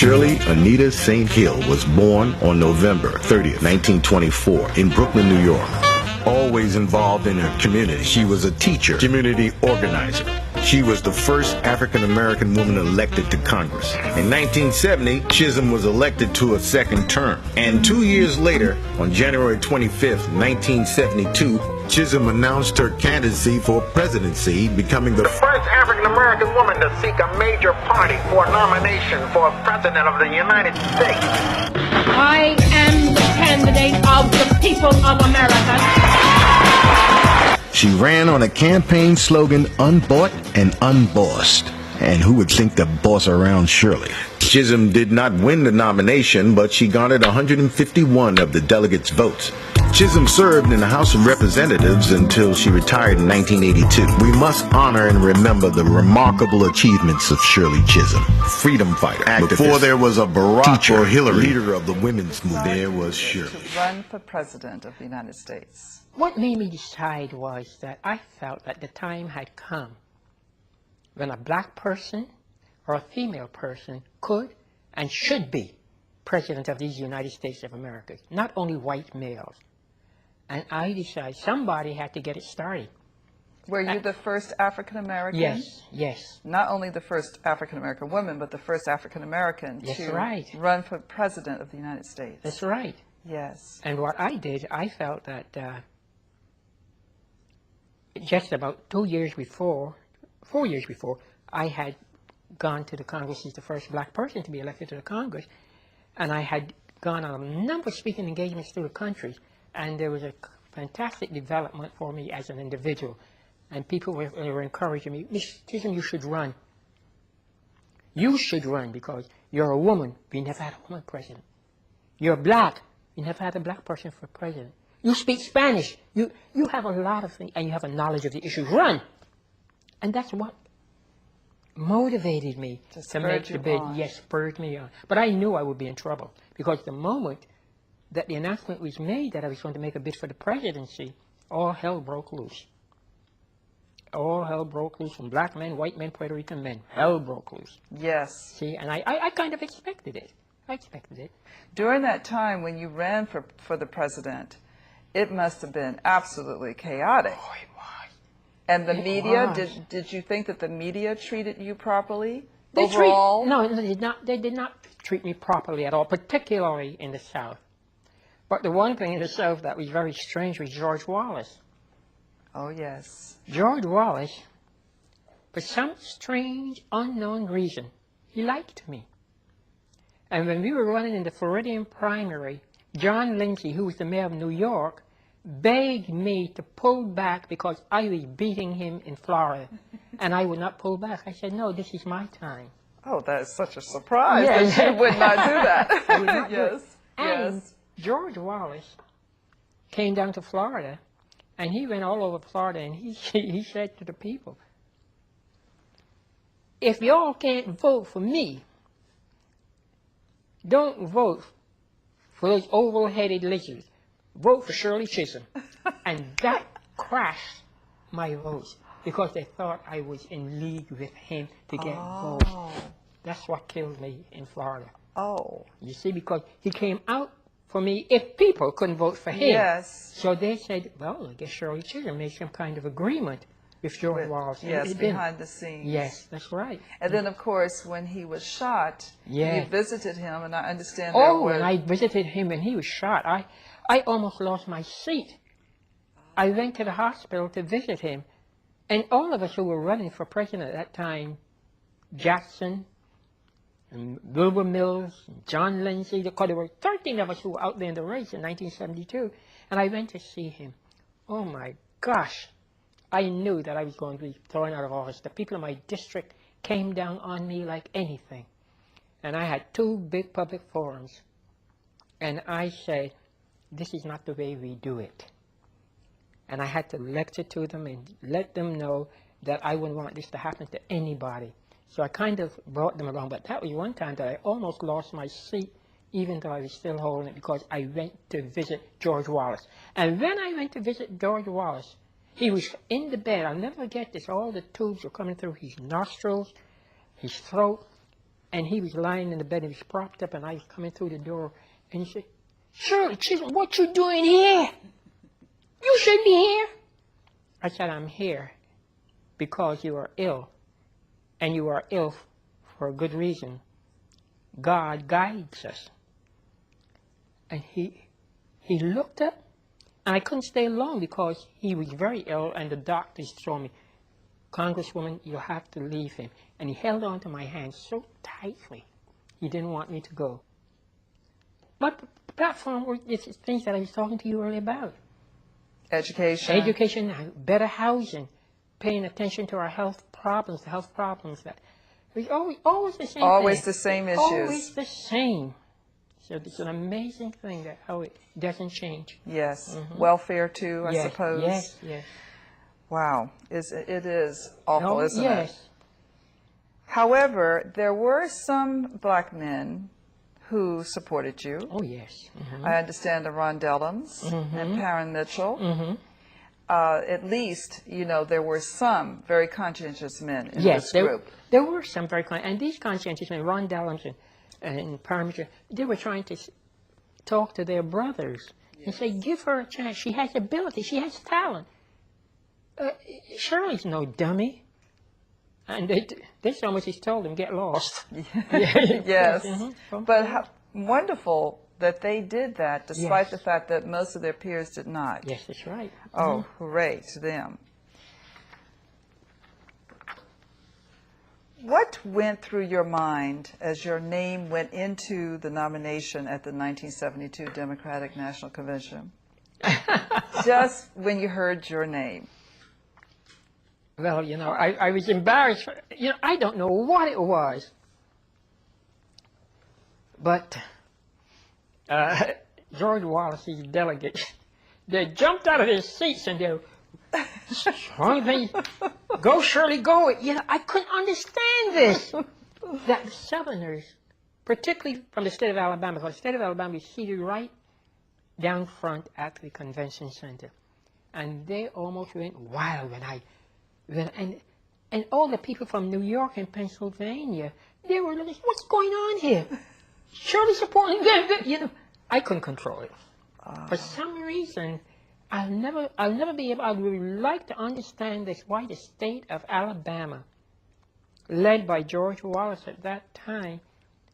Shirley Anita St. Hill was born on November 30th, 1924 in Brooklyn, New York. Always involved in her community, she was a teacher, community organizer. She was the first African-American woman elected to Congress. In 1970, Chisholm was elected to a second term. And 2 years later, on January 25th, 1972, Chisholm announced her candidacy for presidency, becoming the first African-American woman to seek a major party for a nomination for President of the United States. I am the candidate of the people of America. She ran on a campaign slogan, unbought and unbossed. And who would think to boss around Shirley? Chisholm did not win the nomination, but she garnered 151 of the delegates' votes. Chisholm served in the House of Representatives until she retired in 1982. We must honor and remember the remarkable achievements of Shirley Chisholm. Freedom fighter, activist. Before there was a Barack or Hillary, leader of the women's movement, there was Shirley. To run for president of the United States. What made me decide was that I felt that the time had come when a black person or a female person could and should be president of these United States of America, not only white males. And I decided somebody had to get it started. Were you the first African-American? Yes, yes. Not only the first African-American woman, but the first African-American to run for president of the United States. That's right. Yes. And what I did, I felt that just about 4 years before, I had gone to the Congress as the first black person to be elected to the Congress, and I had gone on a number of speaking engagements through the country, and there was a fantastic development for me as an individual, and people were encouraging me, Miss Chisholm, you should run. You should run because you're a woman. We never had a woman president. You're black. We never had a black person for president. You speak Spanish. You have a lot of things, and you have a knowledge of the issues. Run. And that's what motivated me to make the bid. Yes, spurred me on. But I knew I would be in trouble because the moment that the announcement was made that I was going to make a bid for the presidency, all hell broke loose. All hell broke loose from black men, white men, Puerto Rican men. Hell broke loose. Yes. See, and I kind of expected it. I expected it. During that time when you ran for the president, it must have been absolutely chaotic. Oh, it was. And the media, did you think that the media treated you properly overall? No, they did not treat me properly at all, particularly in the South. But the one thing in the South that was very strange was George Wallace. Oh, yes. George Wallace, for some strange, unknown reason, he liked me. And when we were running in the Floridian primary, John Lindsay, who was the mayor of New York, begged me to pull back because I was beating him in Florida. And I would not pull back. I said, no, this is my time. Oh, that is such a surprise. Yes. That you would not do that. I would not do it. Yes. And Yes. George Wallace came down to Florida, and he went all over Florida, and he said to the people, if y'all can't vote for me, don't vote for those oval-headed lizards. Vote for Shirley Chisholm. And that crashed my votes because they thought I was in league with him to get votes. That's what killed me in Florida. Oh. You see, because he came out for me if people couldn't vote for him. Yes. So they said, well, I guess Shirley Chisholm made some kind of agreement with George Wallace. Yes, behind the scenes. Yes, that's right. And then, of course, when he was shot, you visited him, and I understand when I visited him when he was shot, I almost lost my seat. I went to the hospital to visit him, and all of us who were running for president at that time, Jackson, and Wilbur Mills, John Lindsay, because there were 13 of us who were out there in the race in 1972, and I went to see him. Oh my gosh, I knew that I was going to be thrown out of office. The people in my district came down on me like anything. And I had 2 big public forums, and I said, this is not the way we do it. And I had to lecture to them and let them know that I wouldn't want this to happen to anybody. So I kind of brought them along, but that was one time that I almost lost my seat, even though I was still holding it, because I went to visit George Wallace. And when I went to visit George Wallace, he was in the bed. I'll never forget this. All the tubes were coming through his nostrils, his throat, And he was lying in the bed, and he was propped up, and I was coming through the door, and he said, "Shirley, what you doing here? You shouldn't be here." I said, "I'm here because you are ill, and you are ill for a good reason. God guides us." And he looked up, and I couldn't stay long because he was very ill, and the doctors told me, "Congresswoman, you have to leave him." And he held on to my hand so tightly. He didn't want me to go. But the platform is things that I was talking to you earlier about. Education. Education, better housing, paying attention to our health problems, that it's always the same Always thing. the same issues. Always the same. So it's an amazing thing that how it doesn't change. Yes. Welfare too, I suppose. Yes. Wow. It is awful, isn't it? Yes. However, there were some black men who supported you. Oh, yes. I understand the Rondellums and Parren Mitchell. At least, there were some very conscientious men in this group. There were some very conscientious, and these conscientious men, Rondellums and Parren Mitchell, they were trying to talk to their brothers and say, "Give her a chance. She has ability. She has talent. Shirley's no dummy." And they almost just told them, "Get lost." Yes. But how wonderful that they did that, despite the fact that most of their peers did not. Yes, that's right. Oh, hooray to them. What went through your mind as your name went into the nomination at the 1972 Democratic National Convention? Just when you heard your name. Well, I was embarrassed. I don't know what it was. But George Wallace's delegates, they jumped out of their seats and they were, "Go, Shirley, go." I couldn't understand this. That the Southerners, particularly from the state of Alabama, because the state of Alabama is seated right down front at the convention center. And they almost went wild and all the people from New York and Pennsylvania, they were like, "What's going on here? Shirley supporting them." I couldn't control it. For some reason, I'll never be able. I would like to understand this. Why the state of Alabama, led by George Wallace at that time,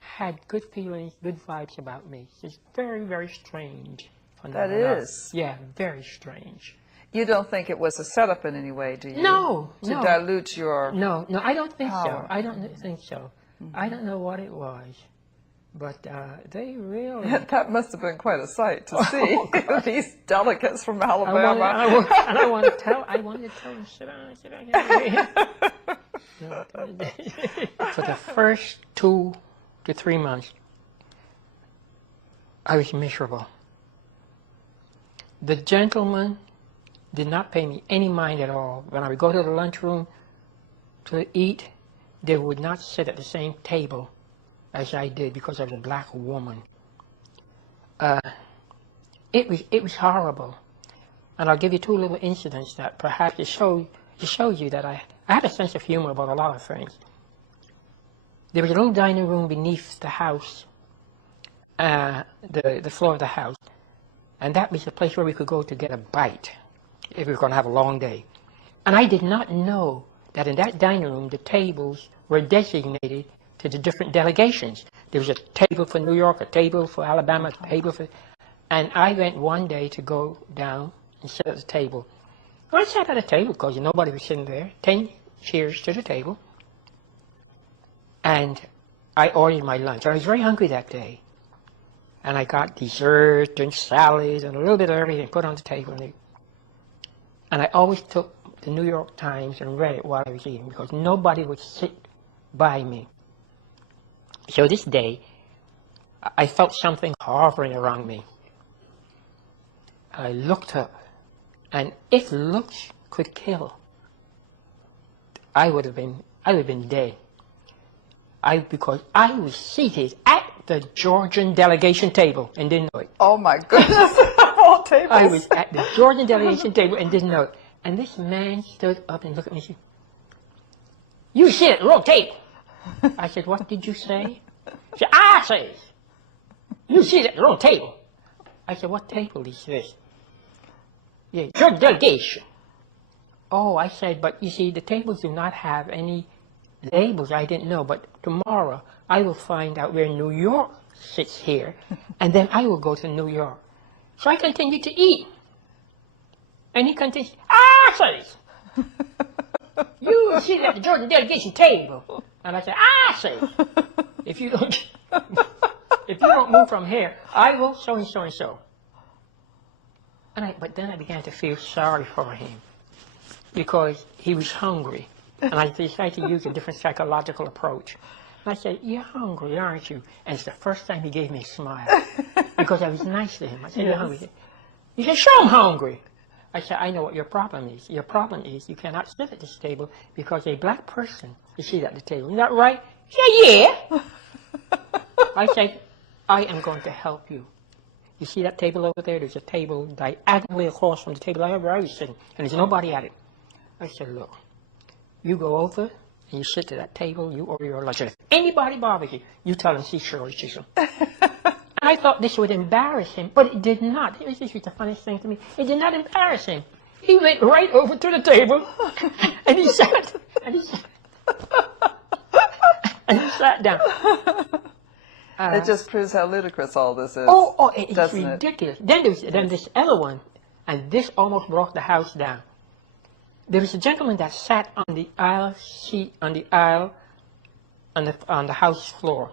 had good feelings, good vibes about me. It's very, very strange. That is. Yeah, very strange. You don't think it was a setup in any way, do you? No. To dilute your No, I don't think power. so. I don't think so. I don't know what it was. But they really... That must have been quite a sight to see these delegates from Alabama. I wanted to tell them, sit down. For the first 2 to 3 months, I was miserable. The gentlemen did not pay me any mind at all. When I would go to the lunchroom to eat, they would not sit at the same table as I did because I was a black woman. It was horrible. And I'll give you 2 little incidents that perhaps it shows you that I had a sense of humor about a lot of things. There was a little dining room beneath the house, the floor of the house, and that was the place where we could go to get a bite if we were going to have a long day. And I did not know that in that dining room the tables were designated to the different delegations. There was a table for New York, a table for Alabama, a table for... And I went one day to go down and sit at the table. Well, I sat at a table because nobody was sitting there. 10 chairs to the table. And I ordered my lunch. I was very hungry that day. And I got dessert and salads and a little bit of everything put on the table. And I always took the New York Times and read it while I was eating because nobody would sit by me. So this day, I felt something hovering around me. I looked up, and if looks could kill, I would have been dead. Because I was seated at the Georgian delegation table and didn't know it. Oh my goodness, of all tables. I was at the Georgian delegation table and didn't know it. And this man stood up and looked at me and said, "You sit at the wrong table." I said, what did you say? She said, I say, you see that wrong table. I said, what table is this? Yeah, your delegation. Oh, I said, but you see, the tables do not have any labels. I didn't know, but tomorrow I will find out where New York sits here, and then I will go to New York. So I continued to eat. And he continued, says, you see that the Georgia delegation table. And I said, say, if you don't move from here, I will so and so and so. But then I began to feel sorry for him because he was hungry. And I decided to use a different psychological approach. And I said, you're hungry, aren't you? And it's the first time he gave me a smile because I was nice to him. I said, you're hungry. He said, sure, I'm hungry. I said, I know what your problem is. Your problem is you cannot sit at this table because a black person is seated at the table. Is that right? He said, yeah. I said, I am going to help you. You see that table over there? There's a table diagonally across from the table I was sitting, and there's nobody at it. I said, look, you go over and you sit to that table, you order your lunch. And if anybody bothers you, you tell them, see Shirley-Chisholm. And I thought this would embarrass him, but it did not. This was the funniest thing to me. It did not embarrass him. He went right over to the table, and he sat down. It just proves how ludicrous all this is. It's ridiculous. Then there's this other one, and this almost brought the house down. There was a gentleman that sat on the aisle seat, on the house floor.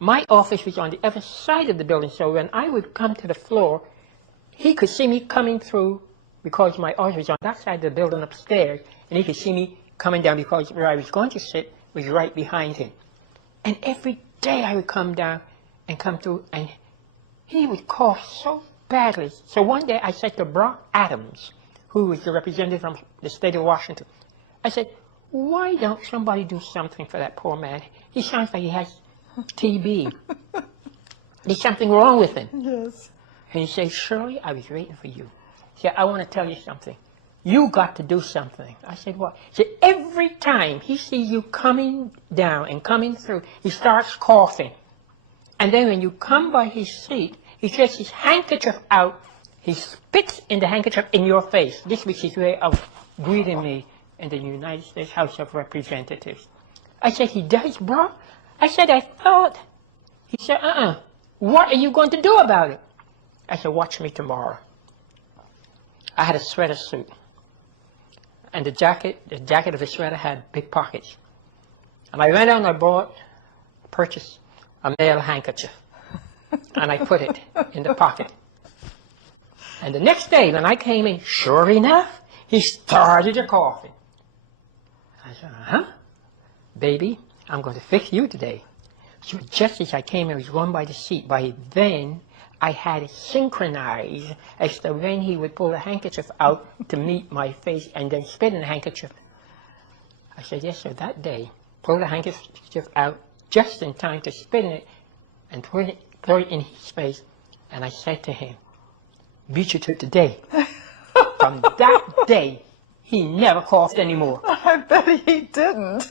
My office was on the other side of the building, so when I would come to the floor, he could see me coming through because my office was on that side of the building upstairs, and he could see me coming down because where I was going to sit was right behind him. And every day I would come down and come through, and he would cough so badly. So one day I said to Brock Adams, who was the representative from the state of Washington, I said, why don't somebody do something for that poor man? He sounds like he has TB. There's something wrong with him. Yes. And he said, Shirley, I was waiting for you. He said, I want to tell you something. You got to do something. I said, what? He said, every time he sees you coming down and coming through, he starts coughing. And then when you come by his seat, he gets his handkerchief out. He spits in the handkerchief in your face. This was his way of greeting me in the United States House of Representatives. I said, he does, bro? I said, I thought. He said, what are you going to do about it? I said, watch me tomorrow. I had a sweater suit. And the jacket of the sweater had big pockets. And I went out and I purchased a male handkerchief. And I put it in the pocket. And the next day when I came in, sure enough, he started a coughing. I said, baby, I'm going to fix you today. So just as I came in, he was going by the seat. By then, I had it synchronized as to when he would pull the handkerchief out to meet my face and then spit in the handkerchief. I said, yes, sir, that day, pull the handkerchief out just in time to spit in it and throw it in his face. And I said to him, beat you to today. From that day, he never coughed anymore. I bet he didn't.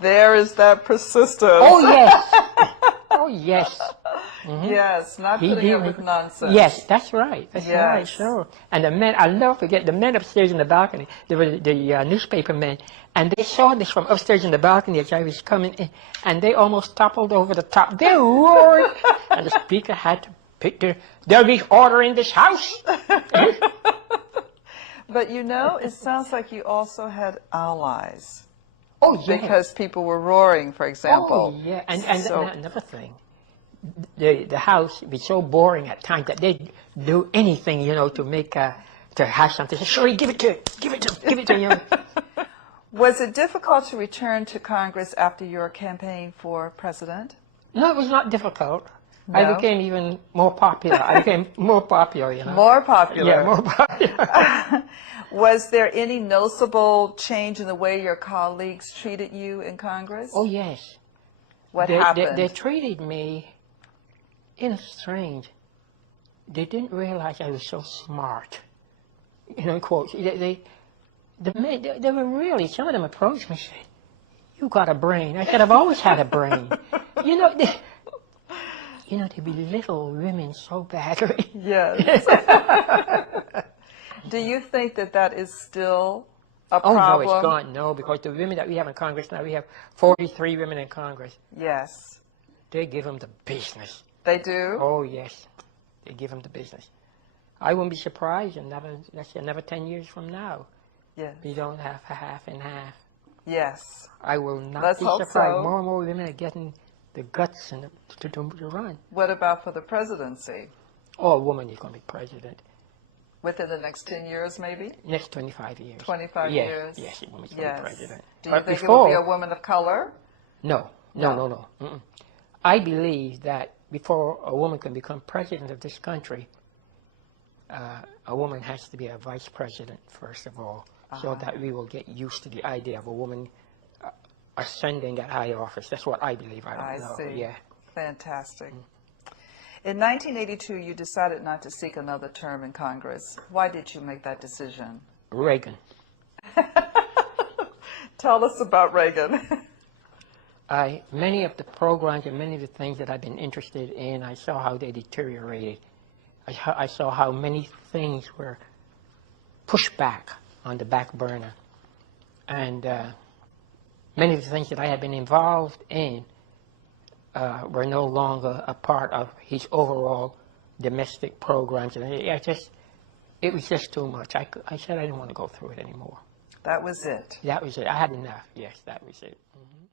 There is that persistence. Oh, yes. Oh, yes. Mm-hmm. Yes, not putting up with nonsense. Yes, that's right. That's right, sure. And the men, I'll never forget, the men upstairs in the balcony, there were the newspaper men, and they saw this from upstairs in the balcony as I was coming in, and they almost toppled over the top. They roared, and the speaker had to pick there'll be order in this house. But you know, it sounds like you also had allies. Oh, yes. Because people were roaring, for example. Oh, yeah. And another thing. The house would be so boring at times that they'd do anything, to make, to have something. Sure, give it to you. Was it difficult to return to Congress after your campaign for president? No, it was not difficult. No? I became even more popular. More popular, More popular. Yeah, more popular. Was there any noticeable change in the way your colleagues treated you in Congress? Oh, yes. What happened? They treated me strange. They didn't realize I was so smart. In quotes. They were really, some of them approached me and said, you got a brain. I said, I've always had a brain. You know, to belittle women so badly. Yes. Do you think that that is still a Oh, problem? no, it's gone. No, because the women that we have in Congress now, we have 43 women in Congress. Yes. They give them the business. They do? Oh, yes. They give them the business. I wouldn't be surprised in another 10 years from now. Yes. We don't have half and half. Yes. I will not Let's be hope surprised. so. More and more women are getting the guts and to run. What about for the presidency? Oh, a woman is going to be president. Within the next 10 years, maybe? Next 25 years. 25 yes, years? Yes, a woman's going to be president. Do you But think before, it will be a woman of color? No. Mm-mm. I believe that before a woman can become president of this country, a woman has to be a vice president, first of all, so that we will get used to the idea of a woman ascending that high office. That's what I believe. I don't know. see. Yeah. Fantastic. In 1982, you decided not to seek another term in Congress. Why did you make that decision? Reagan. Tell us about Reagan. Many of the programs and many of the things that I've been interested in, I saw how they deteriorated. I saw how many things were pushed back on the back burner. And many of the things that I had been involved in were no longer a part of his overall domestic programs. And it was just too much. I said I didn't want to go through it anymore. That was it. That was it. I had enough. Yes, that was it. Mm-hmm.